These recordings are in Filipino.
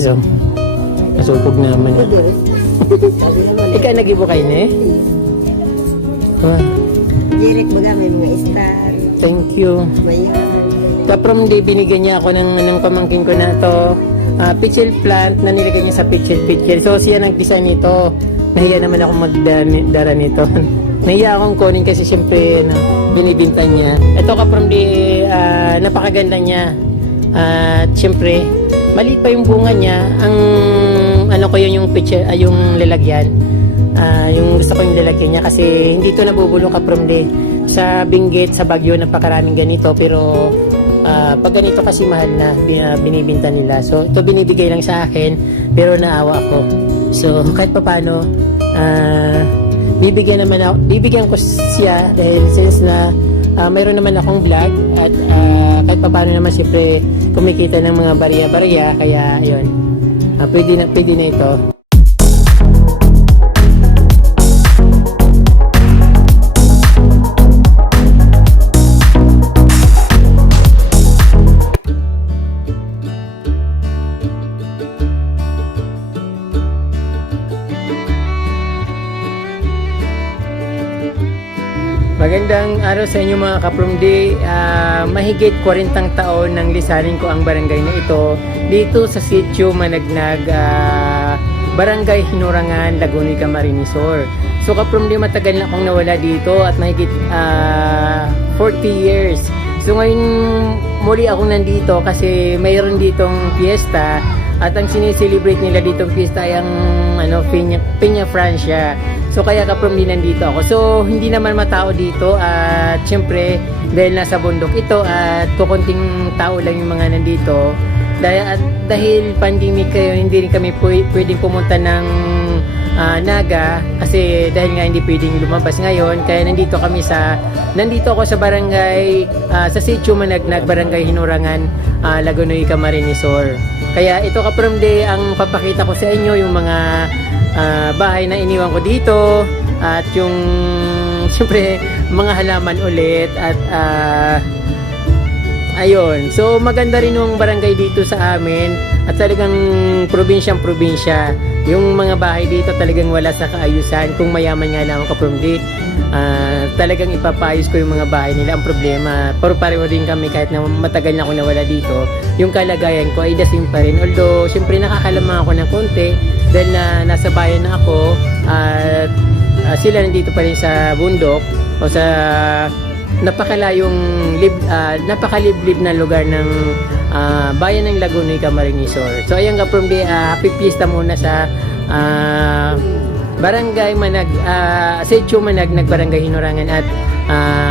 So, nasupog naman. Ikaw nagibo kayo na eh? Direct baga may mga star. Thank you. Mayan. From day, binigyan niya ako ng pamangkin ko na to. Pitchel plant na nilagay niya sa pitchel. So, siya nag-design nito. Nahiya naman ako magdara nito. Nahiya akong kunin kasi siyempre binibintan niya. Ito ka from day, napakaganda niya. At siyempre, maliit pa yung bunga niya. Ang ano ko yun yung pitchel, yung lalagyan. Yung gusto ko yung lalagyan niya kasi hindi to nabubulong ka from day. Sa Benguet, sa Baguio, napakaraming ganito pero pag ganito kasi mahal na binibinta nila. So ito binibigay lang sa akin pero naawa ako. So kahit papaano bibigyan ko siya dahil since na mayroon naman akong vlog at kahit papaano naman siyempre kumikita ng mga barya-barya kaya ayun. Pwede na ito. Magandang araw sa inyo mga kaprumdi. Mahigit 40 taon nang lisanin ko ang barangay na ito dito sa Sitio Managnag, Barangay Hinurangan, Lagunoy, Camarines Sur. So kaprumdi, matagal na akong nawala dito at mahigit 40 years. So ngayon muli akong nandito kasi mayroon ditong fiesta at ang sineselebrate nila ditong fiesta ay ang Peña Francia. So kaya kaprumdi nandito ako. So hindi naman matao dito at syempre dahil nasa bundok ito at kukunting tao lang yung mga nandito. Dahil pandemic kayo, hindi rin kami pwedeng pumunta ng Naga kasi dahil nga hindi pwedeng lumabas ngayon. Kaya nandito ako sa barangay, sa Sitio Managnag, Barangay Hinurangan, Lagunoy, Camarines Sur. Kaya ito kaprumdi ang papakita ko sa inyo yung mga bahay na iniwan ko dito at yung siyempre mga halaman ulit at ayun. So maganda rin yung barangay dito sa amin at talagang probinsya. Yung mga bahay dito talagang wala sa kaayusan. Kung mayaman nga lang ako kaprumdi, talagang ipapayos ko yung mga bahay nila. Ang problema, pareho rin kami kahit na matagal na ako nawala dito. Yung kalagayan ko ay dasim pa rin. Although siyempre nakakalamang ako ng konti dahil nasa bayan na ako at sila nandito pa rin sa bundok o sa napakaliblib na lugar ng bayan ng Lagunoy, Camarines Sur. So ayan kaprumdi, happy fiesta muna sa Barangay Sitio Managnag, Barangay Hinurangan at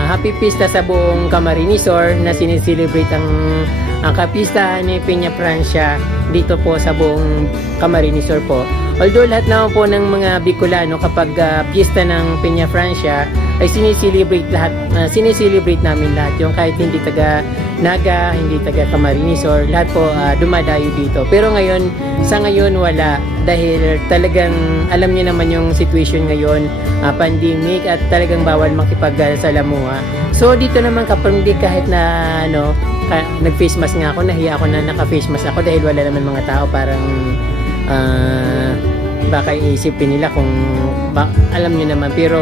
happy fiesta sa buong Camarines Sur na sineselebrate ang kapistahan ni Peña Francia dito po sa buong Camarines Sur po. Although lahat naman po ng mga Bicolano kapag piyesta ng Peña Francia ay sineselebrate namin lahat. Yung kahit hindi taga Naga, hindi taga Camarines Sur, lahat po dumadayo dito. Pero sa ngayon wala dahil talagang alam niyo naman yung situation ngayon, pandemic at talagang bawal makipagsalamuha. So dito naman kaprumdi kahit na nag-face mask nga ako, nahiya ako na naka-face mask ako dahil wala naman mga tao, parang baka iisipin nila kung alam nyo naman, pero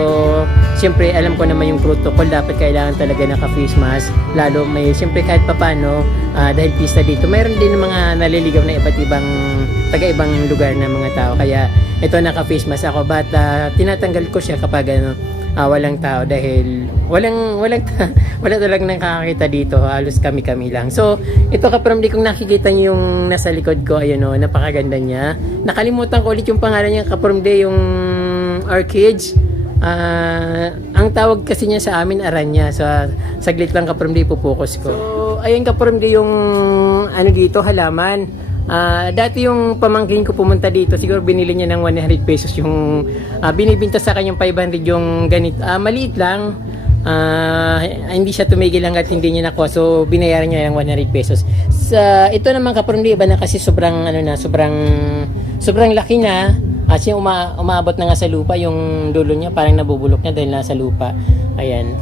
siyempre alam ko naman yung protocol, dapat kailangan talaga naka-face mask, lalo may siyempre kahit papano dahil pista dito, mayroon din mga naliligaw na iba't ibang taga-ibang lugar na mga tao, kaya ito naka-face mask ako, but tinatanggal ko siya kapag walang tao dahil wala talagang nakakakita dito, halos kami lang. So ito kaprumdi, kung nakikita niyo yung nasa likod ko, ayun napakaganda niya. Nakalimutan ko ulit yung pangalan niya kaprumdi, yung orchids. Ang tawag kasi niya sa amin aranya. So saglit lang kaprumdi, ipopokus ko. So ayun kaprumdi yung dito halaman. Dati yung pamangkin ko pumunta dito, siguro binili niya ng 100 pesos yung binibinta sa kanyang 500 yung ganito. Maliit lang. Hindi siya tumigil hanggat hindi niya nakuha. So binayaran niya ng 100 pesos. Ito naman kaprumdi, iba na kasi sobrang sobrang laki na. Kasi umaabot na nga sa lupa yung dulo niya, parang nabubulok niya dahil nasa lupa. Ayan.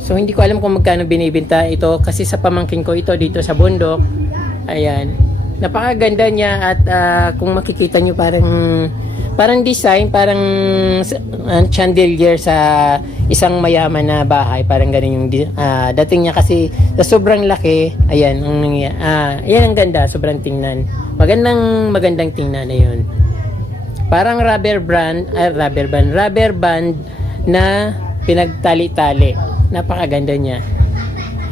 So hindi ko alam kung magkano binibenta ito kasi sa pamangkin ko ito dito sa bundok. Ayan. Napakaganda niya at kung makikita nyo parang design, parang chandelier sa isang mayaman na bahay, parang ganun yung dating niya kasi sa sobrang laki. Ayan ayan ang ganda, sobrang tingnan, magandang tingnan na yun. Parang rubber band na pinagtali-tali. Napakaganda niya.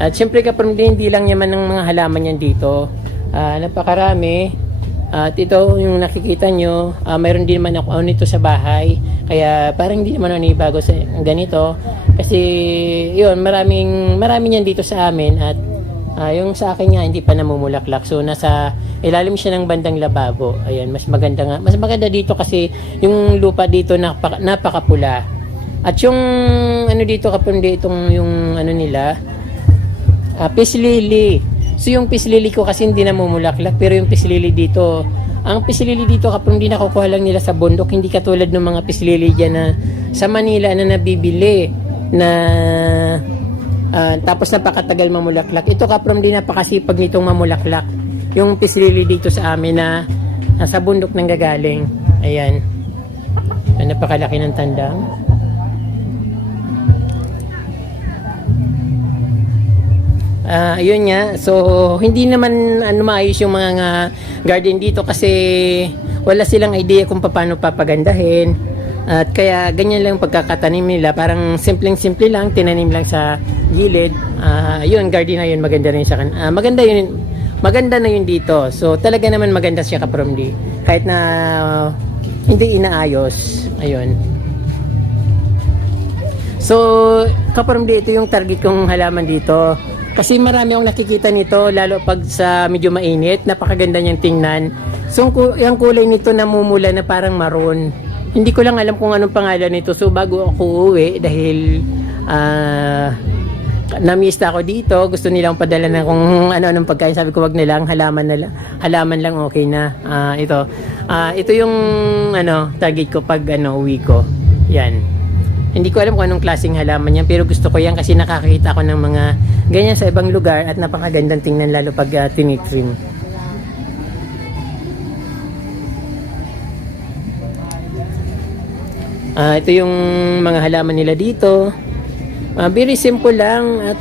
At syempre kapag hindi lang yaman ng mga halaman yan dito, napakarami. At ito yung nakikita nyo, mayroon din naman ako nito sa bahay, kaya parang hindi naman bago sa ganito kasi yun, marami yan dito sa amin. At yung sa akin nga hindi pa namumulaklak, so nasa ilalim siya ng bandang lababo. Ayan, mas maganda dito kasi yung lupa dito napakapula. At yung ano dito kapundi, itong yung ano nila, peace lily. So yung peace lily ko kasi hindi namumulaklak, pero yung peace lily dito, ang peace lily dito kapag hindi nakukuha lang nila sa bundok, hindi katulad ng mga peace lily dyan na sa Manila na nabibili na tapos napakatagal mamulaklak. Ito kapag hindi napakasipag nitong mamulaklak. Yung peace lily dito sa amin na sa bundok nang gagaling. Ayan. Napakalaki ng tandang. Ayun nga, so hindi naman maayos yung mga garden dito kasi wala silang idea kung paano papagandahin. At kaya ganyan lang pagkakatanim nila, parang simpleng-simple lang, tinanim lang sa gilid. Yun, garden na yun, maganda na yun sa maganda na yun dito. So talaga naman maganda siya kapromdi, kahit na hindi inaayos. Ayun. So kapromdi, ito yung target kong halaman dito. Kasi marami akong nakikita nito, lalo pag sa medyo mainit, napakaganda niyang tingnan. So yung kulay nito namumula na parang maroon. Hindi ko lang alam kung anong pangalan nito. So bago ako uwi, dahil namista ako dito, gusto nilang padala na kung ano-anong pagkain. Sabi ko wag na lang, halaman lang okay na. Ito yung target ko pag uwi ko. Yan. Hindi ko alam kung anong klaseng halaman yan, pero gusto ko yan kasi nakakita ko ng mga ganyan sa ibang lugar at napakagandang tingnan lalo pag tinitrim. Ito yung mga halaman nila dito. Very simple lang at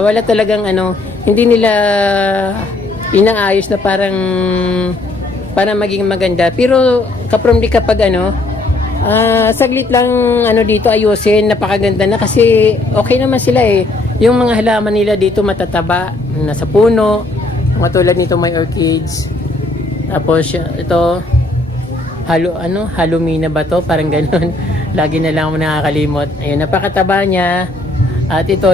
wala talagang hindi nila inaayos na parang para maging maganda. Pero kapag saglit lang dito ayusin, napakaganda na kasi okay naman sila eh. Yung mga halaman nila dito matataba, nasa puno, matulad nito may orchids. Tapos ito halumina ba to? Parang ganun. Lagi na lang ako nakakalimot. Ayun, napakataba niya. At ito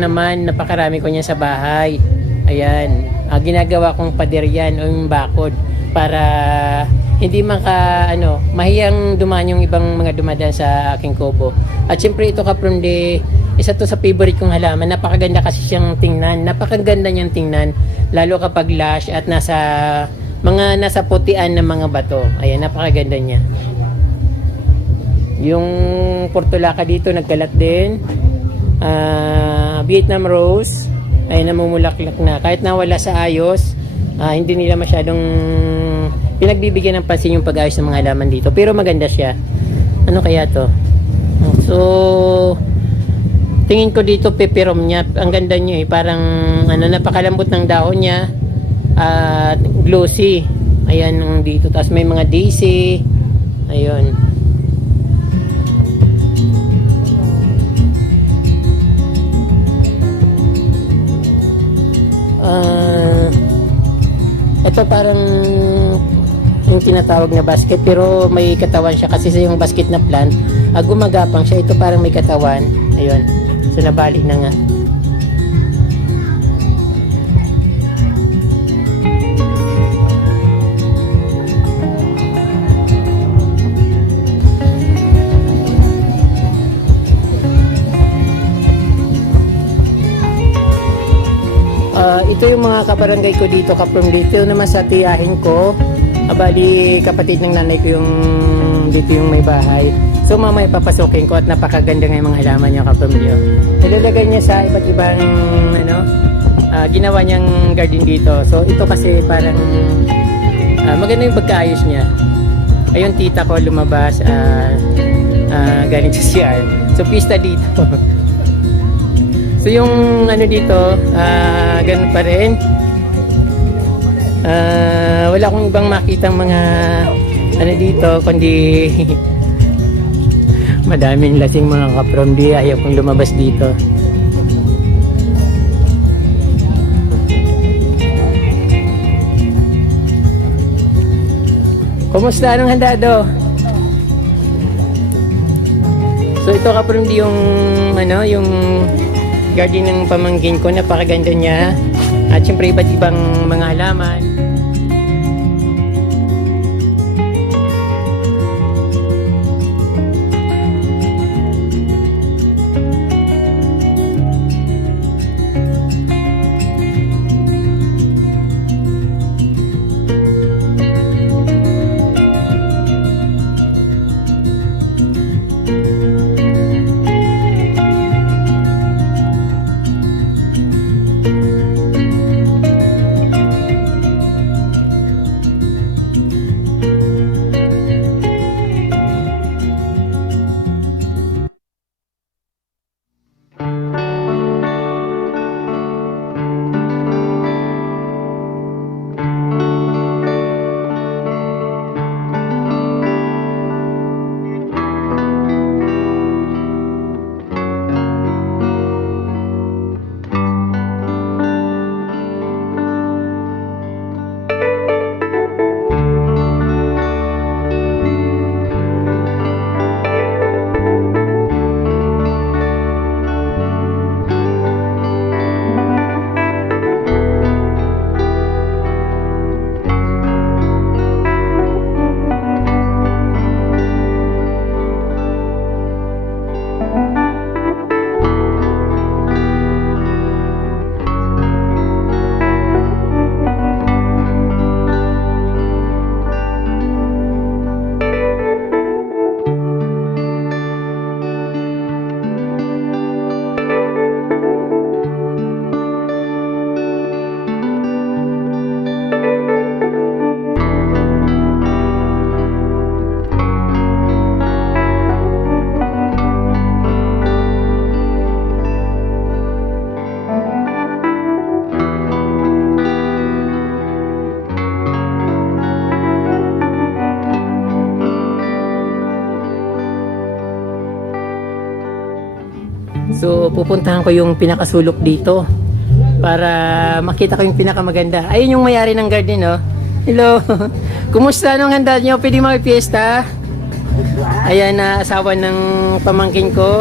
naman, napakarami ko niya sa bahay. Ayan, ginagawa kong pader yan o yung bakod para hindi mahiyang dumaan yung ibang mga dumadaan sa aking kubo. At syempre ito kapromde, isa to sa favorite kong halaman. Napakaganda kasi siyang tingnan. Napakaganda niyang tingnan. Lalo kapag lush at nasa putian ng mga bato. Ayan, napakaganda niya. Yung portulaca dito nagkalat din. Vietnam rose. Ayan, namumulaklak na. Kahit nawala sa ayos, hindi nila masyadong pinagbibigyan ng pansin yung pag-ayos ng mga halaman dito, pero maganda siya. Ano kaya to? So tingin ko dito peperom niya, ang ganda niya parang napakalambot ng dahon niya at glossy. Ayan dito, tapos may mga daisy. Ayun. Ito parang yung tinatawag na basket, pero may katawan siya kasi sa yung basket na plant, gumagapang siya. Ito parang may katawan. Ayun, so nabalik na nga. Ito yung mga kabarangay ko dito, dito naman sa tiyahin ko. Bali, kapatid ng nanay ko yung dito yung may bahay. So mamaya papasokin ko at napakaganda nga yung mga halaman niya kapamilyo. Nilalagay niya sa iba't ibang ginawa niyang garden dito. So ito kasi parang maganda yung pagkaayos niya. Ayun, tita ko lumabas galing sa CR. So pista dito. So yung ano dito, ganun pa rin. Wala akong ibang makitang mga ano dito kundi madaming lasing mga kaprom. Di ayaw kong lumabas dito. Kumusta? Anong handado? So ito kaprom di yung ano, yung garden ng pamangkin ko, napakaganda niya. At syempre iba't ibang mga halaman. So pupuntahan ko yung pinakasulok dito para makita ko yung pinakamaganda. Ayun yung may-ari ng garden, oh. Hello. Kumusta? Anong handa niyo? Pwede makipiesta? Ayan na asawa ng pamangkin ko.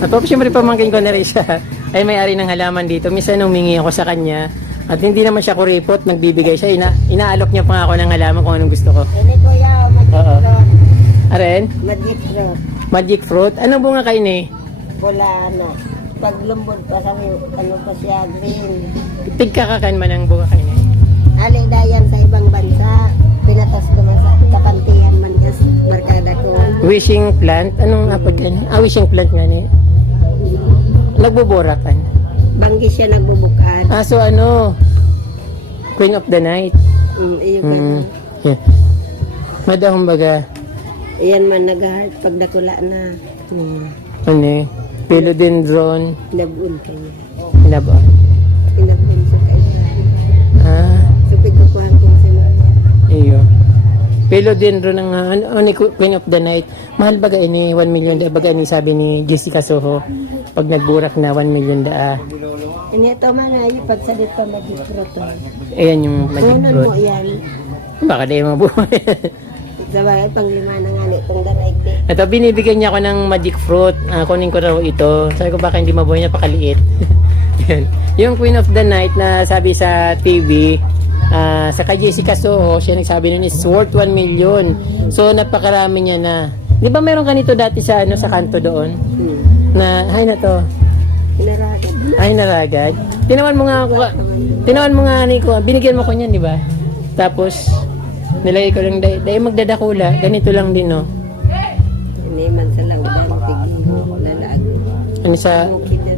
At siyempre pamangkin ko na rin siya. Ay may-ari ng halaman dito. Minsan humingi ako sa kanya. At hindi naman siya kuripot, nagbibigay siya. Inaalok niya pa nga ako ng halaman kung anong gusto ko. Ini kuya, magic Oo. fruit. Aren? Magic fruit. Magic fruit? Anong bunga kayo ni? Wala na. Pag lumbod pa sa ano pa siya, green. Tigkakakan man ang bunga kayo ni? Ali dayan sa ibang bansa. Pinatas ko man sa kapantiyan man gas barkada ko. Wishing plant? Anong apod yan? Wishing plant nga ni? Nagbuborakan. Banggi siya nagbubukad. So ano? Queen of the night. Iyo ka na. Yeah. Madahong baga. Iyan man nag-heart pag dakula na. Ano eh? Philodendron. Inabun kanya. Hinabon. Inabun sa kanya. So pagkukuhan ko si Maria. Iyo. Philodendron ng Queen of the Night. Mahal baga ini 1 million da. Baga ini sabi ni Jessica Soho. Pag nagburak na 1 million da. Ini ito man ay pag sa dito magic fruit. Ayan yung magic Kunan fruit. mo yan. Baka di mabuhay. Sa bagay pang lima na nga itong daraig di. Ito, binibigyan niya ako ng magic fruit. Kunin ko raw ito. Sabi ko baka hindi mabuhay, napakaliit. Yan. Yung Queen of the Night na sabi sa TV, sa kay Jessica Soho, siya nagsabi nun is worth 1 million. So napakarami niya na. Di ba meron kanito dati sa sa kanto doon? Na, hay na to. Pinaragad. Ay, naragad. Tinawan mo nga ako. Tinawan mo nga ni ko. Binigyan mo ko niyan, di ba? Tapos, nilagay ko lang dahil magdadakula. Ganito lang din, no? Ini man sa laudan, tigil, lalag. Ano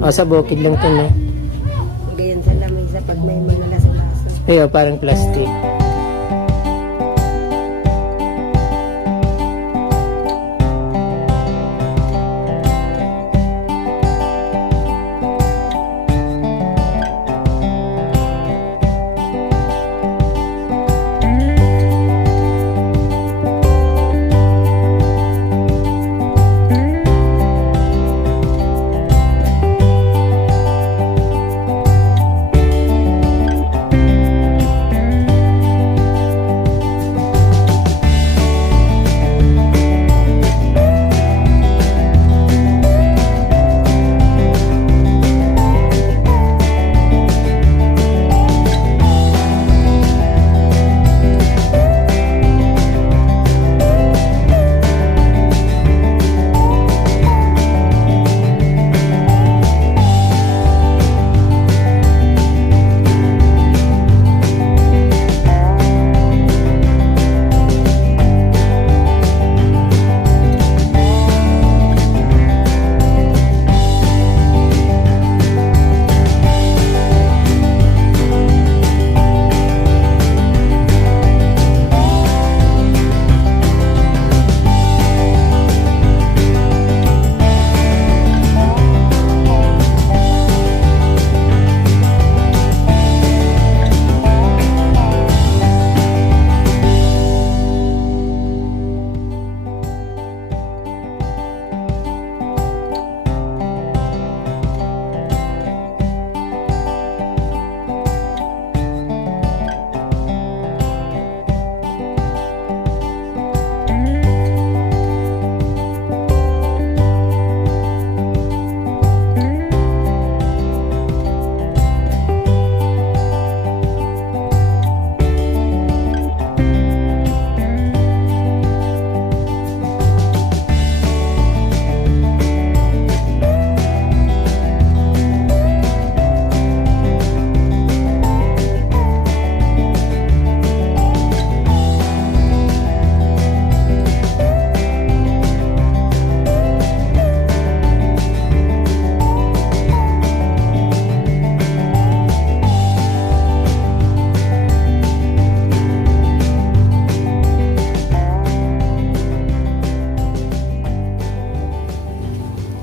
sa bukid lang to, no? Gayon sa lamay sa Ayun, parang plastic.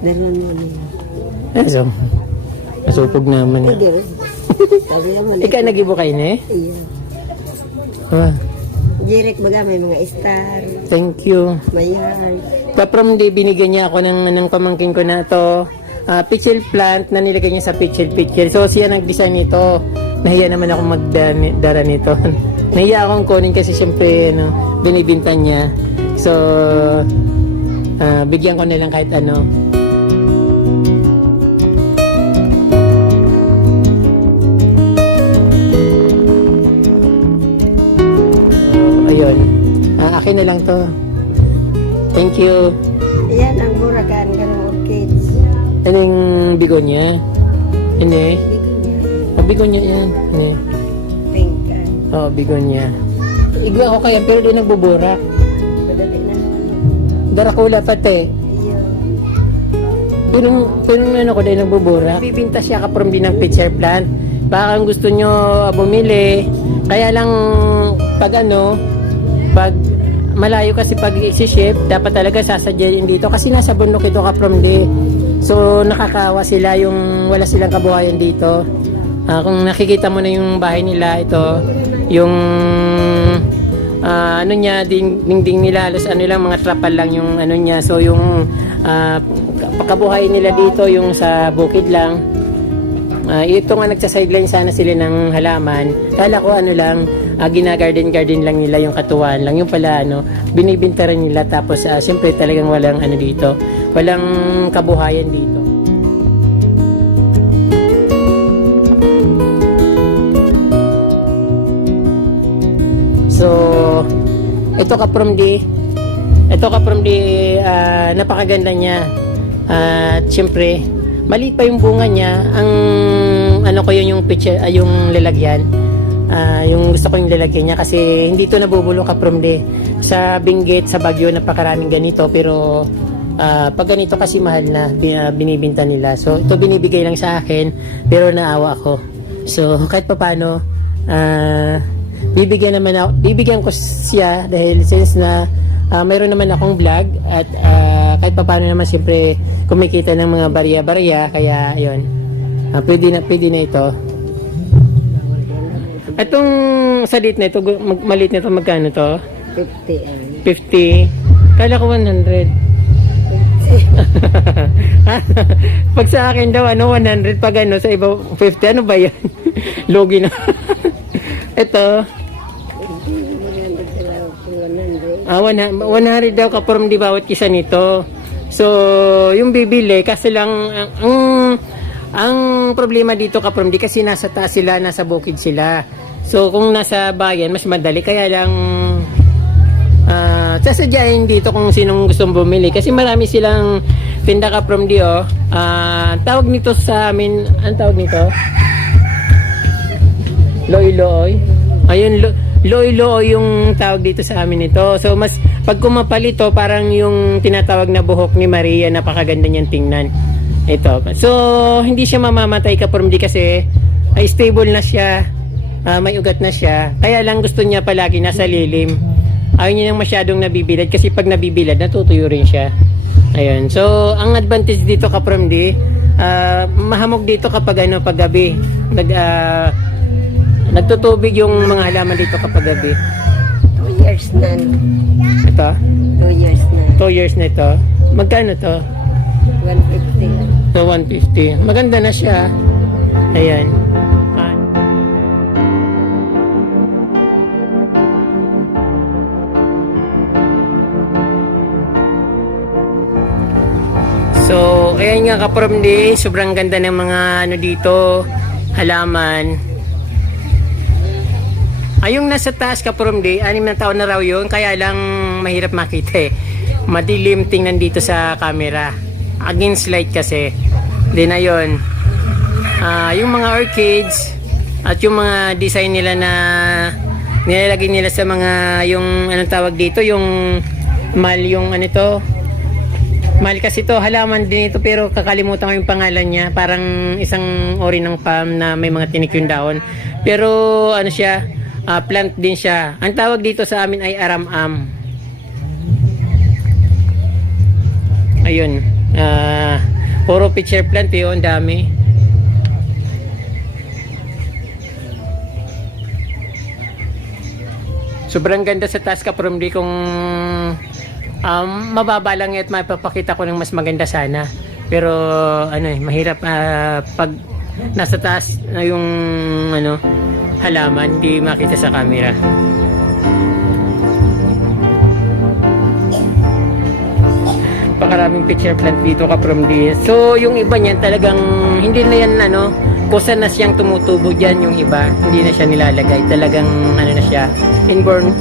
Dalawang mo niya. So, masupog naman. Hindi rin. Sabi naman. Ikaw nagibo kayo na eh? Iya. Ah, Direct baga may mga star, thank you. may heart. From day, binigyan niya ako ng pamangkin ko na to. Pitchel plant na nilagay niya sa pitchel. So, siya nag-design nito. Nahiya naman ako magdara nito. Nahiya akong kunin kasi siyempre binibinta niya. So, bigyan ko na lang kahit ano. Ayun. Akin na lang to. Thank you. Ayan ang burakan ganong orchids. Ano yung bigonya? Ini. Bigonya yan. Ini. Pink kan. Oh, bigonya. Igwa ko kaya pero di nagbuburak. Madali na. Darakula pati. Iyo. Pero ano ko dahil nagbuburak. Bibinta siya ka-from din ng pitcher plant. Baka kung gusto nyo bumili. Kaya lang pag malayo kasi pag i-ship, dapat talaga sasadyain dito kasi nasa bundok ito ka-from di. So nakakawa sila yung wala silang kabuhayan dito. Kung nakikita mo na yung bahay nila, ito yung dingding nila, halos lang mga trapal lang yung niya. So yung kabuhayan nila dito yung sa bukid lang. Ito nga nagsa-sideline sana sila ng halaman. Kala ko gina-garden lang nila yung katuwan lang. Yung pala binibinta rin nila tapos siyempre talagang walang dito. Walang kabuhayan dito. So, ito ka from the napakaganda niya. At siyempre, maliit pa yung bunga niya. Ang yung picture, yung lalagyan. Yung gusto ko yung lalagyan niya kasi hindi to nabubulo ka from the sa Benguet, sa Baguio, napakaraming ganito pero pag ganito kasi mahal na binibinta nila. So ito binibigay lang sa akin pero naawa ako. So kahit paano bibigyan ko siya dahil since na mayroon naman akong vlog at kahit papaano naman siyempre kumikita ng mga barya-barya, kaya ayun, pwede na ito. Itong salit na ito, maliit na ito, magkano to? 50 50. Kala ko 100. Pag sa akin daw 100, pag sa iba 50, ano ba yan? Logi na. Ito 100 daw ka-from di bawat isa nito. So yung bibili kasi lang ang problema dito ka-from di kasi nasa taas sila, nasa bukid sila. So kung nasa bayan mas madali, kaya lang sasadyain dito kung sinong gustong bumili kasi marami silang tinda ka-from di tawag nito sa amin, ang tawag nito loy-loy. Ayun, loy-loy yung tawag dito sa amin ito. So mas pag kumapal ito, parang yung tinatawag na buhok ni Maria, napakaganda niyang tingnan. Ito. So hindi siya mamamatay ka-from di kasi ay stable na siya. May ugat na siya. Kaya lang gusto niya palagi nasa lilim. Ayaw niya nang masyadong nabibilad kasi pag nabibilad, natutuyo rin siya. Ayun. So ang advantage dito ka-from di, mahamog dito kapag pag gabi. Nagtutubig yung mga halaman dito kapag gabi. 2 years na. Ito? 2 years na. 2 years na ito. Magkano to? 150. So 150. Maganda na siya. Ayan. So, ayan nga ka-from di, sobrang ganda ng mga dito, halaman. Yung nasa taas ka-from di, 6 na taon na raw yun, kaya lang mahirap makita madilim tingnan dito sa camera. Against light kasi. Di na yun. Yung mga orchids at yung mga design nila na nilalagay nila sa mga, yung anong tawag dito, yung yung mal kasi to, halaman din ito pero kakalimutan ko yung pangalan niya. Parang isang ori ng palm na may mga tinik yung daon. Pero siya, plant din siya. Ang tawag dito sa amin ay aram-am. Ayun. Puro pitcher plant yun, dami. Sobrang ganda sa taas ka-from di kung mababa lang at mapapakita ko ng mas maganda sana. Pero mahirap pag nasa taas na yung halaman, di makita sa camera. Pakaraming picture plant dito ka-from di. So yung iba niyan talagang hindi na yan kusa na siyang tumutubo dyan. Yung iba hindi na siya nilalagay, talagang na siya, inborn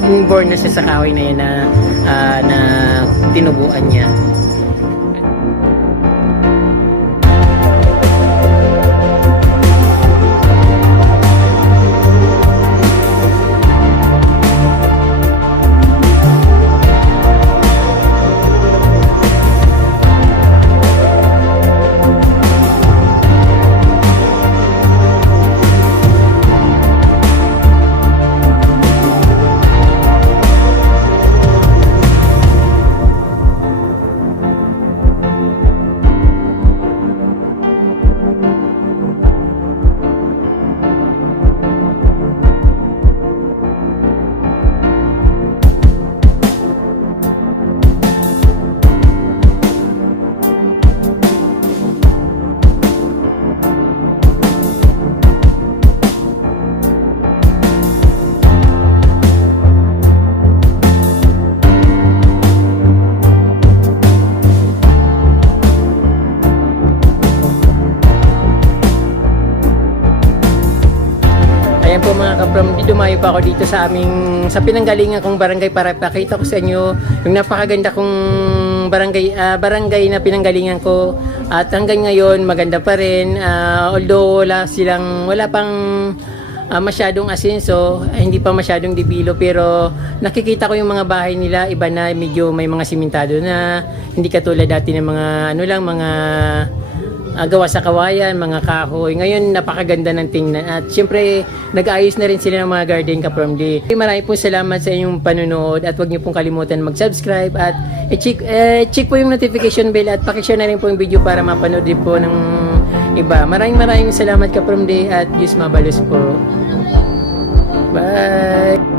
na siya sa kahoy na yan na tinubuan niya. Ayan po mga ka-from, dumayo pa ako dito sa pinanggalingan kong barangay para pakita ko sa inyo yung napakaganda kong barangay na pinanggalingan ko. At hanggang ngayon maganda pa rin, although wala pang masyadong asenso, hindi pa masyadong debilo, pero nakikita ko yung mga bahay nila, iba na, medyo may mga simentado na, hindi katulad dati ng mga mga gawa sa kawayan, mga kahoy. Ngayon, napakaganda ng tingnan. At syempre, nag-ayos na rin sila ng mga garden ka-From D. Marami po salamat sa inyong panunood at huwag niyo pong kalimutan mag-subscribe at i-check po yung notification bell at pakishare na rin po yung video para mapanood din po ng iba. Maraming salamat ka-From D at Diyos mabalos po. Bye!